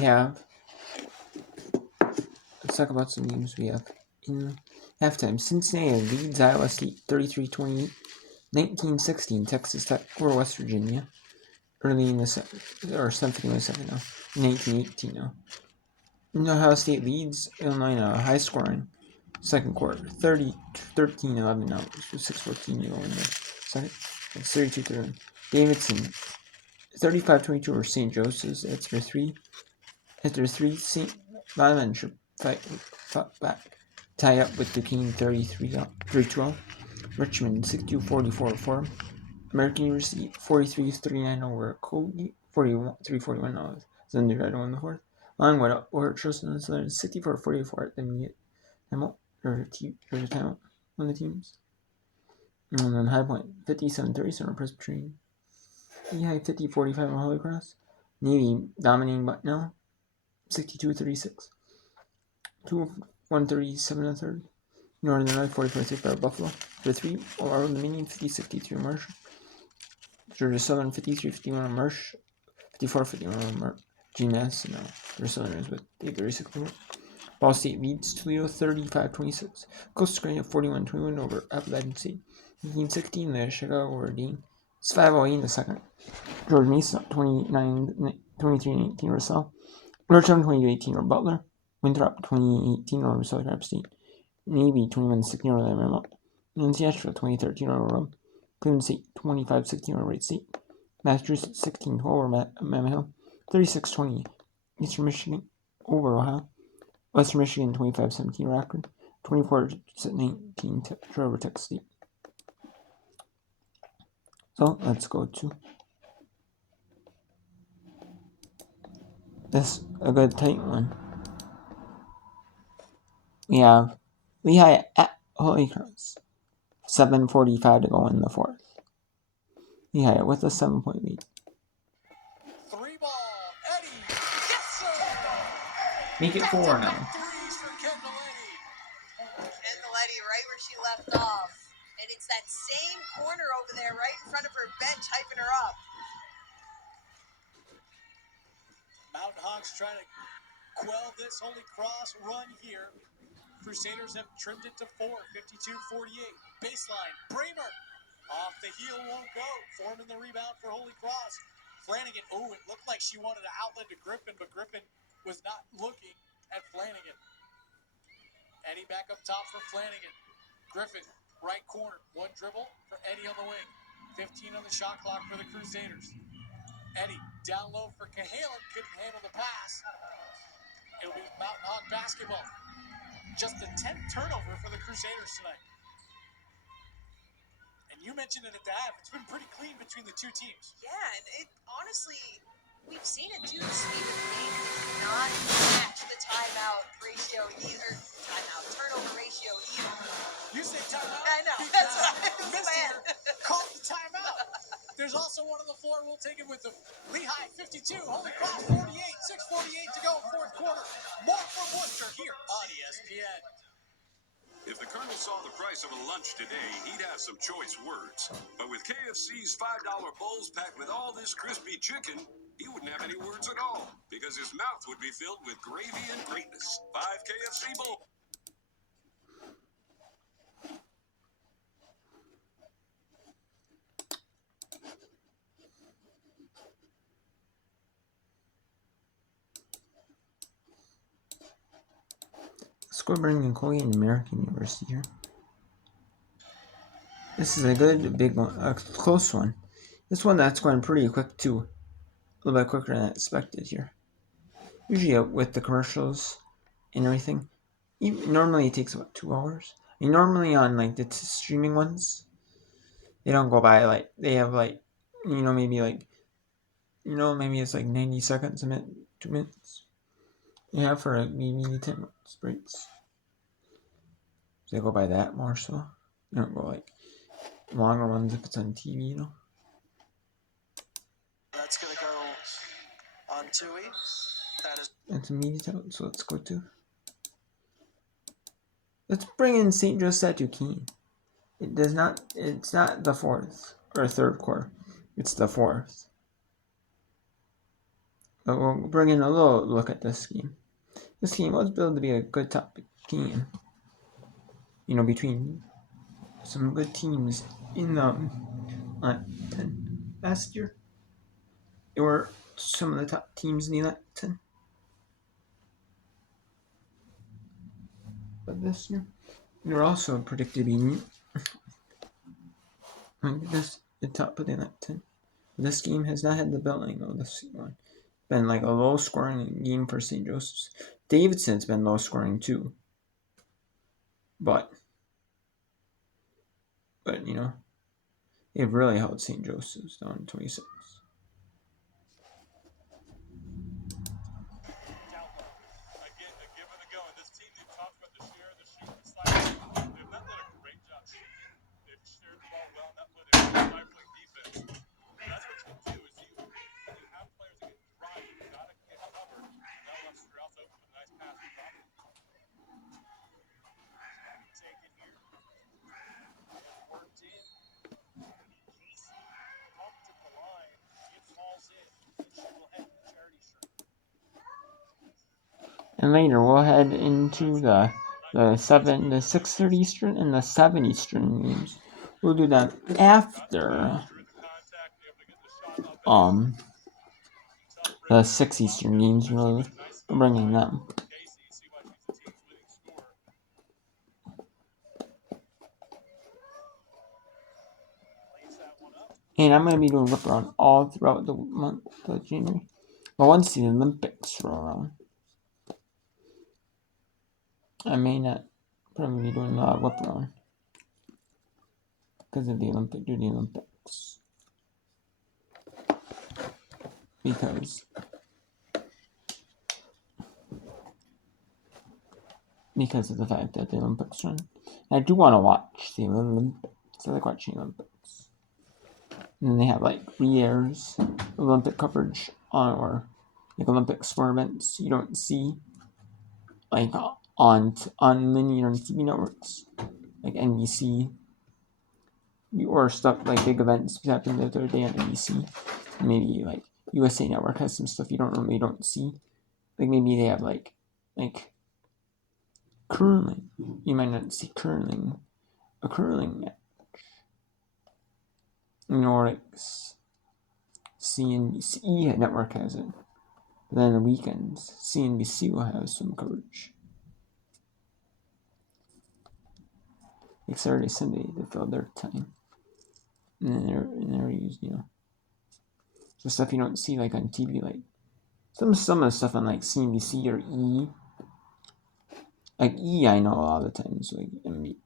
have, let's talk about some games we have. In halftime, Cincinnati leads Iowa State 33-28, 19-16, Texas Tech over West Virginia. Early in the second, or 7:51 second now, 19-18 now. Ohio State leads Illinois now, high scoring. Second quarter, 13-11 now, 6:14 to go in the second. It's 32-31. Davidson, 35-22 over St. Joseph's. After three, St. Bonaventure fought back. Tie up with Duquesne 32-12. Richmond 62-44 for American University 43-39 over Cody 41-41 now. Zundert won the fourth. Longwood over Tristan 64-44 at the immediate timeout or timeout on the teams. And then High Point 57-37 on Presbyterian. Lehigh 50-45 on Holy Cross. Navy dominating Bucknell 62-36. 137 on third. Northern Illinois 44-6 by Buffalo. For 3, Oral Dominion 50-63 on Marshall. Georgia Southern 53-51 on Marsh. 54-51 on GMS. No, Georgia Southern is with 36 points. Ball State leads Toledo 35-26. Coastal Carolina 41-21 over Appalachian State. 19-16 the Chicago over Dean. It's 5:08 in the second. George Mason 23-19 over South. Georgetown 22-18 over Butler. Winthrop 20-18 over South Carolina State. Navy 21-16 over Alabama. UNC Asheville 20-13 over Rome. Cleveland State 25-16 over Wright State. Massachusetts 16-12 over Mammoth. 36-20 Eastern Michigan over Ohio. Western Michigan 25-17 over Akron. 24-19 over Texas State. So let's go to this, a good tight one. We have Lehigh at Holy Cross. 7:45 to go in the fourth. Lehigh with a 7-point lead. 3-ball, Eddie. Yes, sir. Make it 4 now. Threes for Kendall-Eddy. Kendall-Eddy right where she left off. And it's that same corner over there right in front of her bench hyping her up. Mountain Hawks trying to quell this Holy Cross run here. Crusaders have trimmed it to 4, 52-48. Baseline, Bramer. Off the heel, won't go. Forming the rebound for Holy Cross. Flanagan, it looked like she wanted to outlet to Griffin, but Griffin was not looking at Flanagan. Eddie back up top for Flanagan. Griffin, right corner. One dribble for Eddie on the wing. 15 on the shot clock for the Crusaders. Eddie down low for Cahalan. Couldn't handle the pass. It'll be Mountain Hawk basketball. Just the 10th turnover for the Crusaders tonight. And you mentioned it at the half. It's been pretty clean between the two teams. Yeah, and it honestly, we've seen it do this speed of the game not match the timeout ratio either. Turnover ratio either. You say timeout? I know. That's what I was Missed saying. here. Call the timeout. There's also one on the floor. We'll take it with them. Lehigh 52, Holy Cross 48, 6:48 to go, fourth quarter. More from Worcester here on ESPN. If the Colonel saw the price of a lunch today, he'd have some choice words. But with KFC's $5 bowls packed with all this crispy chicken, he wouldn't have any words at all, because his mouth would be filled with gravy and greatness. 5 KFC bowls. Squibberning and Colgate American University here. This is a good big one, a close one. This one that's going pretty quick too. A little bit quicker than I expected here. Usually with the commercials and everything, normally it takes about 2 hours. I mean, normally on like the streaming ones, they don't go by like, they have like, maybe it's like 90 seconds, a minute, 2 minutes. You have for like maybe 10 minutes breaks. So they go by that more so. They don't go like longer ones if it's on TV, That's going to go on Tui. It's immediate out, so let's go to. Let's bring in St. Joseph Duquesne. It's not the fourth or third quarter. It's the fourth. But we'll bring in a little look at this game. This game was billed to be a good top game. Between some good teams in the last year. They were some of the top teams in the Elite 10. But this year, they were also predicted to be the top of the Elite 10. This game has not had the billing of this one. Been like a low scoring game for St. Joseph's. Davidson's been low scoring too. But they've really held St. Joseph's down 26. And later we'll head into the 6:30 Eastern and the 7 Eastern games. We'll do that after the 6 Eastern games. Really, we're bringing them. And I'm going to be doing whip around all throughout the month of January. But once the Olympics roll around, I may not probably be doing a lot of whip around because of the Olympics. Because of the fact that the Olympics run. I do want to watch the Olympics. I like watching Olympics. And then they have like re-airs, Olympic coverage or like Olympic sport events you don't see like on linear TV networks like NBC or stuff like big events happen the other day on NBC. Maybe like USA Network has some stuff you don't see. Like maybe they have like curling. You might not see a curling match. Or like CNBC network has it. But then on the weekends, CNBC will have some coverage. Like Saturday, Sunday, they fill their time. And then they're used, so stuff you don't see like on TV, like some of the stuff on like CNBC or E. Like E, I know a lot of the times, like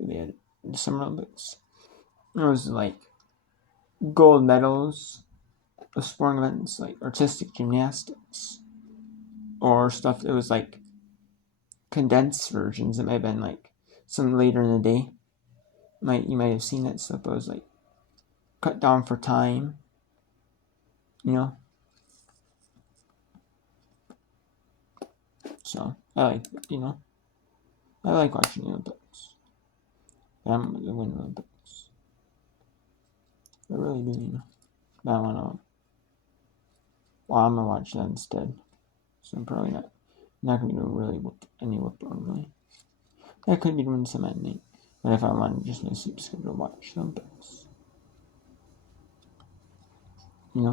they had the Summer Olympics. There was like gold medals of sporting events, like artistic gymnastics, or stuff that was like condensed versions. It might have been like some later in the day. You might have seen that stuff, but it was like cut down for time. So I like watching the Olympics. I'm the Winter Olympics. I really do, But I'm gonna watch that instead. So I'm probably not gonna do really any whip on really. I could be doing some at night, but if I want just my sleep schedule, watch the Olympics. And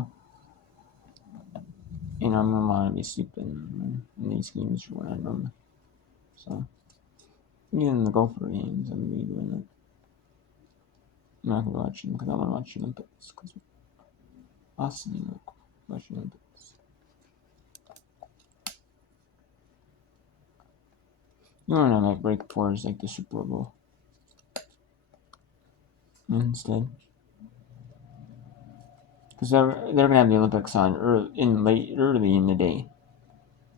I'm gonna want to be sleeping in these games for when I normally. So even the Gopher games, I'm gonna be doing it. I'm not gonna be watching because I want to watch the Olympics. Because awesome, watching the Olympics. What I might break for is like the Super Bowl instead. Because they're gonna have the Olympics on early in the day.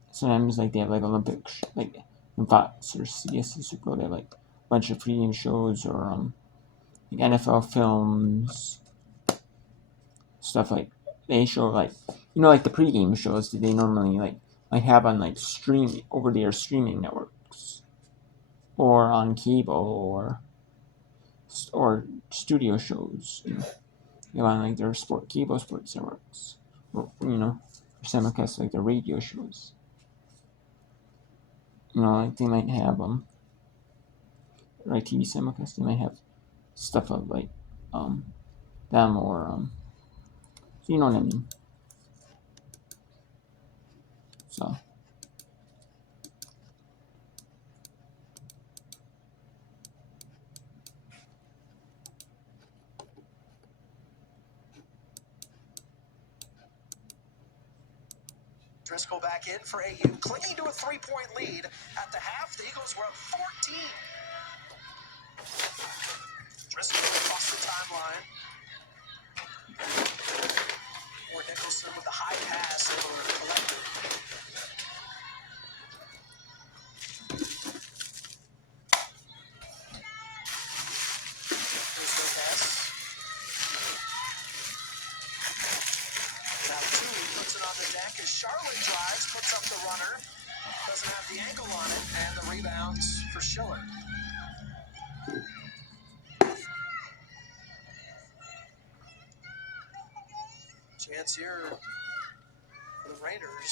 Sometimes like they have like Olympics like in Fox or CBS Super Bowl. They have like a bunch of pregame shows or like NFL films, stuff like they show like like the pregame shows that they normally like have on like streaming over the air streaming networks or on cable or studio shows. On like their cable sports networks. or simulcast like the radio shows. You know, like they might have right, TV simulcast. They might have stuff of like them or so you know what I mean. So. Driscoll back in for AU, clinging to a 3-point lead. At the half, the Eagles were up 14. Driscoll across the timeline. Or Nicholson with the high pass over collected. Here's Lopez. Now Tui puts it on the deck as Charlotte drives, puts up the runner. Doesn't have the ankle on it, and the rebounds for Schiller. Chance here for the Raiders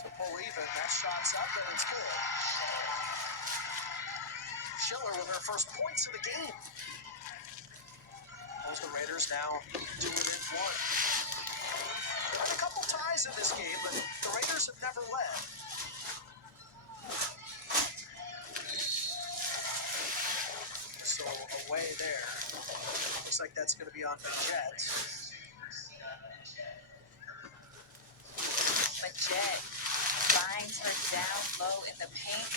to pull even. That shot's up, and it's good. Schiller with her first points of the game. Those the Raiders now do it in one. There are a couple ties in this game, but the Raiders have never led. So away there. Looks like that's going to be on the Jets. Jet finds her down low in the paint.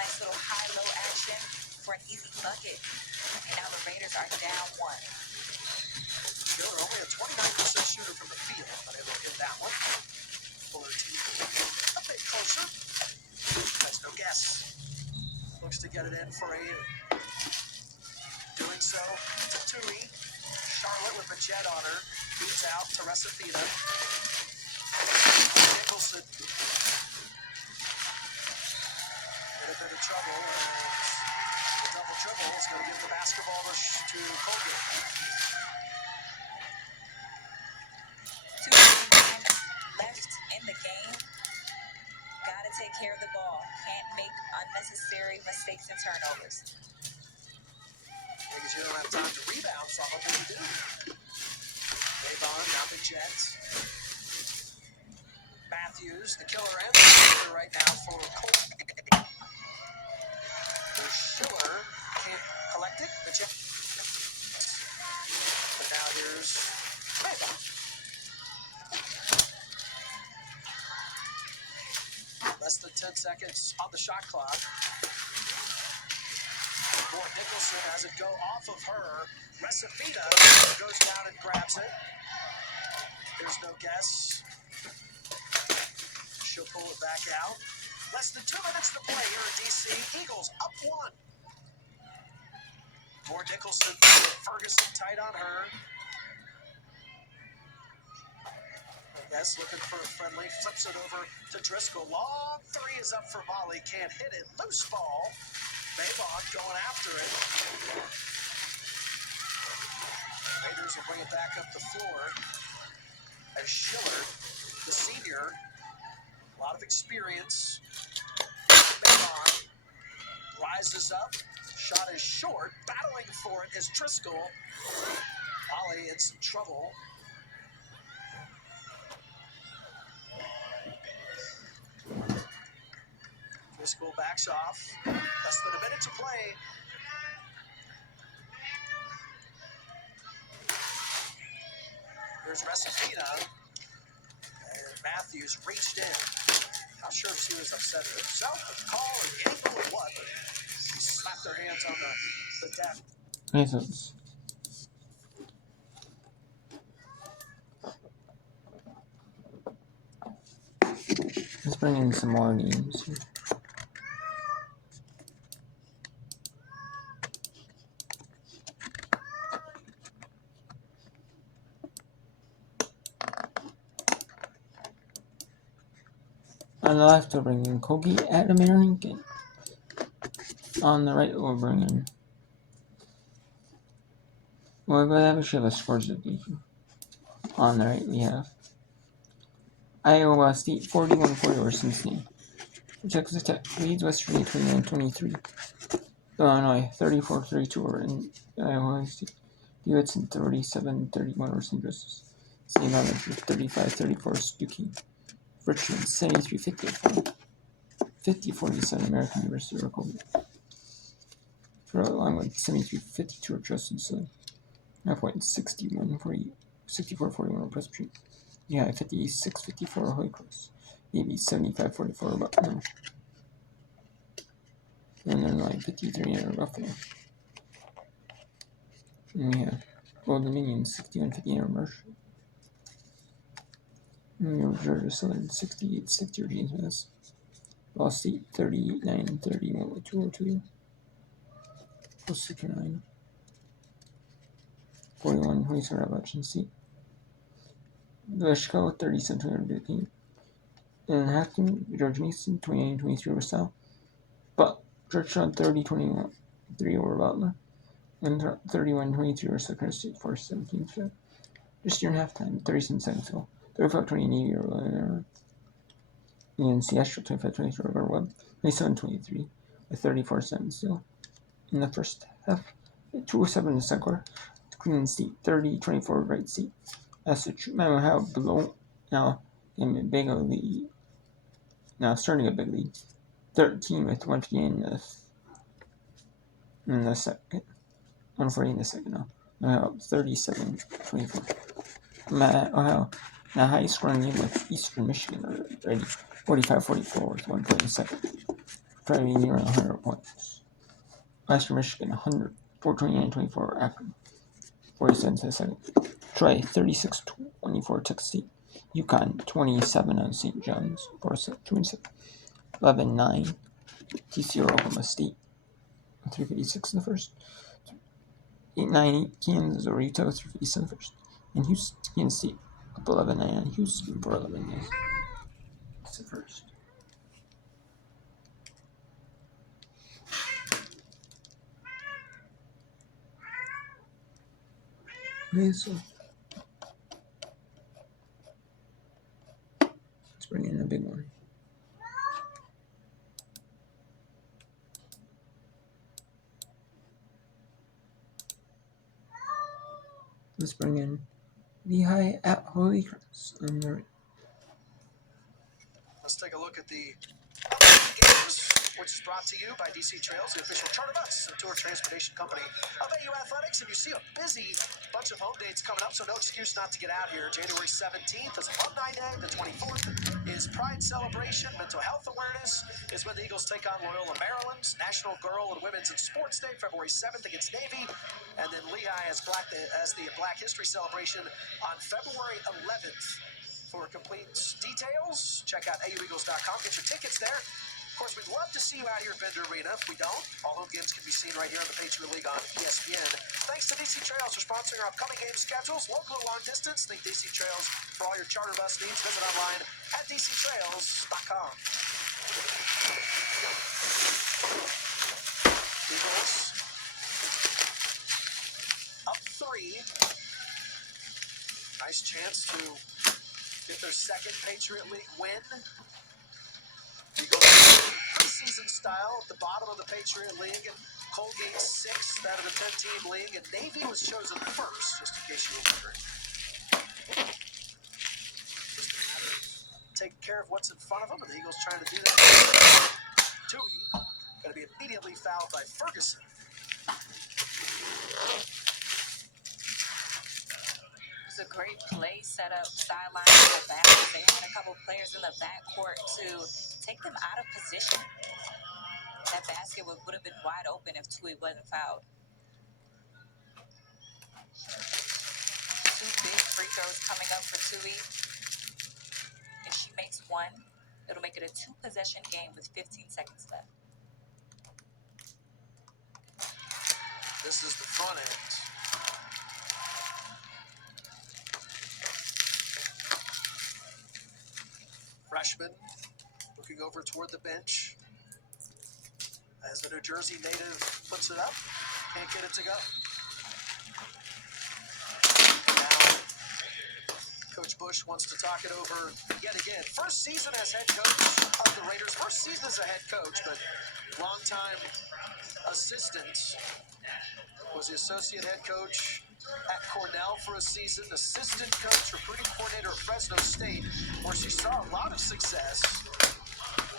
Nice little high-low action for an easy bucket. And now the Raiders are down one. Schiller only a 29% shooter from the field, but able to hit that one. Pull her team a bit closer. That's no guess. Looks to get it in for AU. Doing so to Tui. Charlotte with the Jet on her. Beats out to Resafita. Nicholson in a bit of trouble. The double dribble is going to give the basketball to Colgate. 2 minutes left in the game. Gotta take care of the ball. Can't make unnecessary mistakes and turnovers. Because you don't have time to rebound from them, but you do. Avon, now the Jets. Matthews, the killer and the shooter right now for Colgate. Schiller can't collect it. The Jets. But now here's Avon. Less than 10 seconds on the shot clock. More Nicholson has it go off of her. Resafita goes down and grabs it. There's no guess. She'll pull it back out. Less than 2 minutes to play here in D.C. Eagles up one. More Nicholson. Ferguson tight on her. Yes, looking for a friendly. Flips it over to Driscoll. Long three is up for volley. Can't hit it. Loose ball. Mayvon going after it. Raiders will bring it back up the floor. As Schiller, the senior, a lot of experience. Mayvon rises up. Shot is short. Battling for it is Driscoll. Volley in some trouble. Driscoll backs off. Less than a minute to play. Here's Resafita. And Matthews reached in. Not sure if she was upset with herself, with the call, or the angle, or what, but she slapped her hands on the deck. Nice. Let's bring in some more names here. On the left, we'll bring in Kogi at American. On the right, we'll bring in. Well, we actually have a scores division. On the right, we have Iowa State 41-40 over Cincinnati. Texas Tech leads West Virginia 29-23. Illinois 34-32 over Iowa State. Davidson 37-31 over St. Joseph's. St. Bonaventure 35-34 Duquesne. Richmond 73-54. 50-47 American University of Rocovia. Longwood 73-52 over Justin Southern. 9 points 64-41 over Presbyterian. Yeah, 56-54 Holy Cross. Navy 75-44 Buckner. And then like 53 over Buffalo. And we have Old Dominion 61-58 over Marshall. And we have Georgia Southern 68-60 over James Madison. Ball State 38-9-31 over Toledo. Coastal Carolina 41-27 over Appalachian State. Chicago 37-20 over Duquesne. And Hampton, Georgia Mason 29-23 over South. But Georgetown 30-21 over Butler. And 31-23 over Sacramento State 4-17. Just during halftime, 37 seconds ago. 35-20 Navy over Illinois. And Seattle 25-23 over Webb. 27-23 with 34 seconds still. In the first half, 2:07 in the second quarter. Cleveland State 30-24 over Wright State. Memo have below now in a big lead. Now starting a big lead. 13 with 150 in the second. 140 in the second now. Ohio 37-24. Ohio now highest scoring game with Eastern Michigan already. 45-44 with 1 point in the second. Probably near 100 points. Western Michigan 429-24 Akron. 47 to the second. Troy 36-24 Texas State. UConn 27 on St. John's. 11-9 TCU Oklahoma State. 3:56 in the first. 8-9 Kansas over Utah. 3:57 in the first. And Houston Kansas State up 11-9 on Houston for 11 days. It's the first. Okay, so let's bring in a big one. Let's bring in Lehigh at Holy Cross on the right. Let's take a look at the games, which is brought to you by DC Trails, the official charter bus and tour transportation company of AU Athletics. And you see a busy bunch of home dates coming up, so no excuse not to get out here. January 17th is Alumni Day. The 24th is Pride Celebration. Mental Health Awareness is when the Eagles take on Loyola Maryland. National Girl and Women's and Sports Day, February 7th against Navy. And then Lehigh as the Black History Celebration on February 11th. For complete details, check out aueagles.com. Get your tickets there. Of course, we'd love to see you out here at Bender Arena. If we don't, all home games can be seen right here on the Patriot League on ESPN. Thanks to DC Trails for sponsoring our upcoming game schedules. Local or long distance, think DC Trails for all your charter bus needs. Visit online at dctrails.com. Eagles up 3. Nice chance to get their second Patriot League win. Eagles preseason style at the bottom of the Patriot League, and Colgate's 6th out of the 10-team league, and Navy was chosen first, just in case you were wondering. Just a matter of taking care of what's in front of them, and the Eagles trying to do that. Tui going to be immediately fouled by Ferguson. A great play set up sideline to the back. They had a couple players in the backcourt to take them out of position. That basket would have been wide open if Tui wasn't fouled. 2 big free throws coming up for Tui. If she makes one, it'll make it a 2-possession game with 15 seconds left. This is the front end. Freshman looking over toward the bench as the New Jersey native puts it up. Can't get it to go. Now Coach Bush wants to talk it over yet again. First season as head coach of the Raiders. First season as a head coach, but longtime assistant. Was the associate head coach at Cornell for a season, assistant coach, recruiting coordinator at Fresno State, where she saw a lot of success.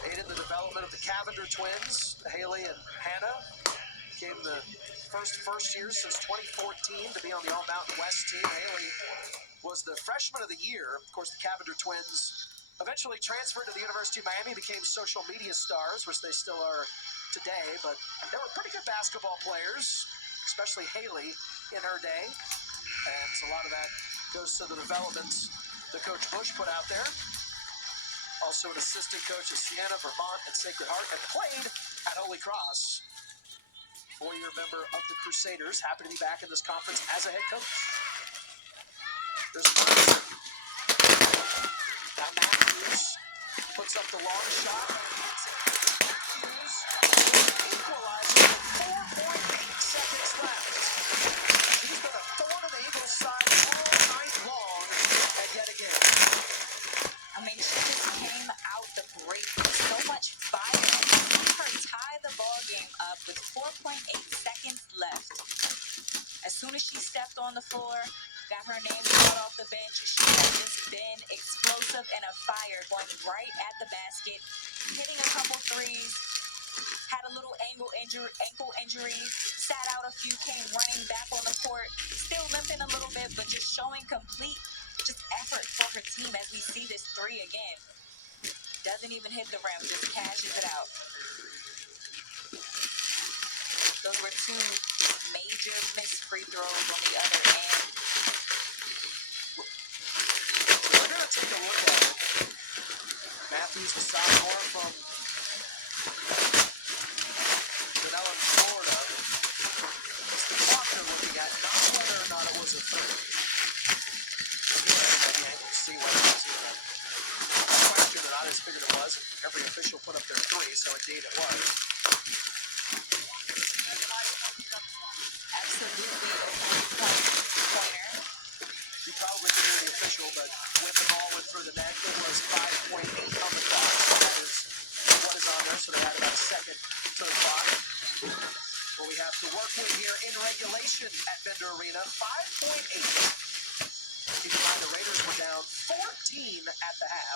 Aided the development of the Cavender twins, Haley and Hannah. Became the first year since 2014 to be on the All Mountain West team. Haley was the freshman of the year. Of course, the Cavender twins eventually transferred to the University of Miami, became social media stars, which they still are today. But they were pretty good basketball players, especially Haley in her day. And so a lot of that goes to the developments that Coach Bush put out there. Also an assistant coach at Siena, Vermont, and Sacred Heart, and played at Holy Cross. 4-year member of the Crusaders. Happy to be back in this conference as a head coach. There's Brunson. Now Matthews puts up the long shot. Matthews equalizes with 4.8 seconds left. He's been a thorn in the Eagles' side all night long, and yet again. I mean, she just came out the break with so much fire. Her tie the ball game up with 4.8 seconds left. As soon as she stepped on the floor, got her name called off the bench, she has just been explosive and a fire, going right at the basket, hitting a couple threes, had a little ankle injury, sat out a few, came running back on the court, still limping a little bit, but just showing complete effort for her team as we see this three again. Doesn't even hit the rim, just cashes it out. Those were two major missed free throws on the other end. We're going to take a look at it. Matthews, the sophomore from Pinellas, Florida. It's the clock they're looking at, not whether or not it was a three. See whether it was even a question that I just figured it was. Every official put up their three, so indeed it was. Absolutely a 3-point pointer. You probably could hear the official, but when the ball went through the net, it was 5.8 on the clock. So that is what is on there, so they had about a second to the clock. What we have to work with here in regulation at Bender Arena, 5.8. Keep in mind the Raiders were down 14 at the half.